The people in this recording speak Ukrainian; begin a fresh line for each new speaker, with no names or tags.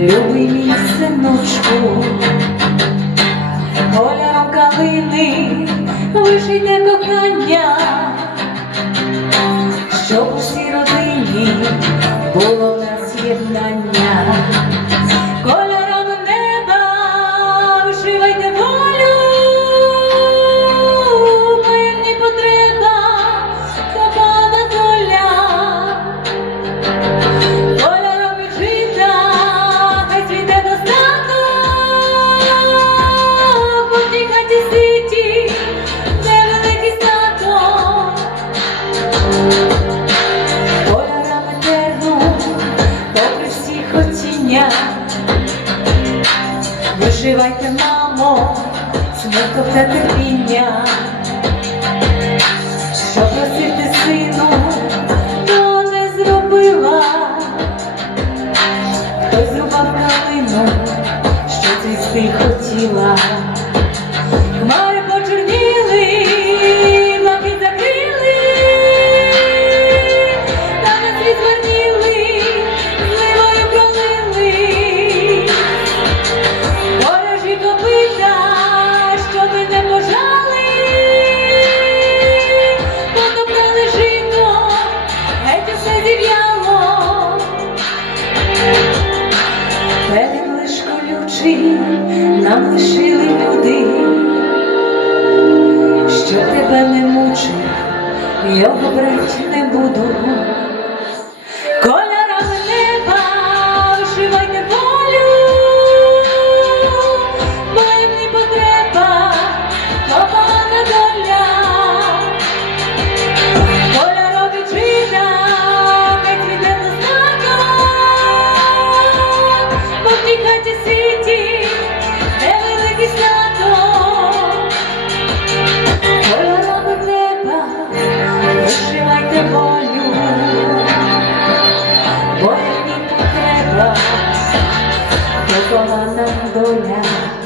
любий мій синочку, кольором калини вишите кохання, щоб усій родині було нас єднання. Вишивайте, мамо, смуток та терпіння. Що просити сину, то не зробила. Хтось зрубав калину, що цвісти хотіла. Колючий нам лишили люди, що тебе не мучив, я обрати не буду. ko na ng